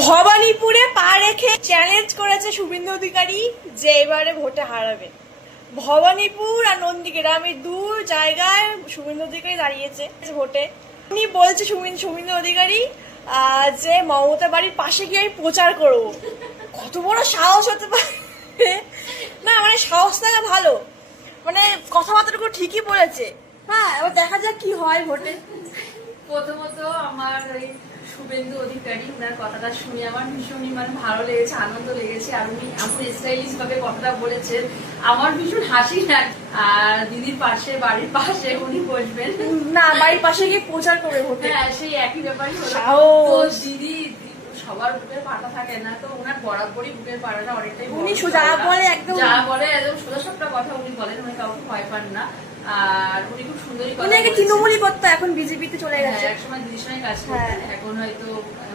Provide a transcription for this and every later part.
ভবানীপুরে পা রেখে চ্যালেঞ্জ করেছে শুভেন্দু অধিকারী যে এবারে ভোটে হারাবে। ভবানীপুর আর নন্দীগ্রাম এই দু জায়গায় শুভেন্দু অধিকারী দাঁড়িয়েছে ভোটে। উনি বলছে শুভেন্দু অধিকারী যে মমতা বাড়ির পাশে গিয়ে আমি প্রচার করবো। কত বড় সাহস হতে পারে না, মানে সাহস থাকা ভালো, মানে কথাবার্তা ঠিকই বলেছে। হ্যাঁ, এবার দেখা যাক কি হয় ভোটে। প্রথমত আমার ওই শুভেন্দু অধিকারী ওনার কথাটা শুনে আমার ভীষণই মানে ভালো লেগেছে, আনন্দ লেগেছে। আর উনি এমন স্টাইলিশ ভাবে কথাটা বলেছেন, আমার ভীষণ হাসি লাগে। আর দিদির পাশে, বাড়ির পাশে উনি বসবেন না, বাড়ির পাশে গিয়ে প্রচার করে ভোটে। হ্যাঁ, সেই একই ব্যাপারই হলো। তো দিদি সবার বুকের পাটা থাকে না, তো ওনার বরাবরই বুকের পাড়াটা অনেকটাই। উনি যা বলে একদম সোজা সবটা কথা উনি বলেন, উনি কাউকে ভয় পান না। আর উনি খুব সুন্দরী কথা বলেন। তৃণমূলই করতো, এখন বিজেপিতে চলে গেছে। একসময় দিদির সঙ্গে কাজ করতেন, এখন হয়তো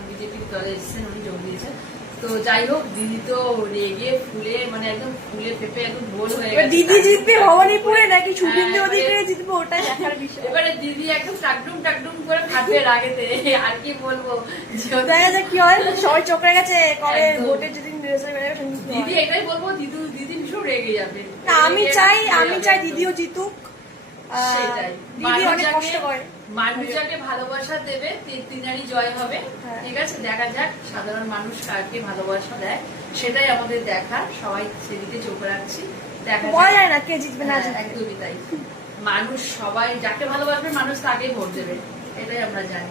বিজেপির দলে এসেছেন, উনি যোগ দিয়েছেন। তো যাই হোক, দিদি তো রেগে ফুলে মানে একদম ফুলে ফেপে একদম গোল হয়ে গেছে। দিদি জিতবে ভবানীপুরে নাকি শুভেন্দু অধিকারী জিতবে, ওটাই দেখার বিষয়। এবারে দিদি একদম টাকডুম করে ফাটবে রাগেতে। আর কি বলবো, দেখা যাক কি হয়। সবাই চোখ রেখেছে কবে ভোটের যেদিন দিদি এটাই বলবো, দিদি ভীষণ রেগে যাবে। আমি চাই দিদিও জিতুক। সেটাই, দিদি অনেক কষ্ট করে। মানুষ যাকে ভালোবাসা দেবে তিনারই জয় হবে। ঠিক আছে, দেখা যাক সাধারণ মানুষ কাকে ভালোবাসা দেয়, সেটাই আমাদের দেখার। সবাই সেদিকে চোখ রাখছি, দেখা যায় না কে জিতবে না জিতবে। একদমই তাই, মানুষ সবাই যাকে ভালোবাসবে মানুষ তাকেই ভোট দেবে, এটাই আমরা জানি।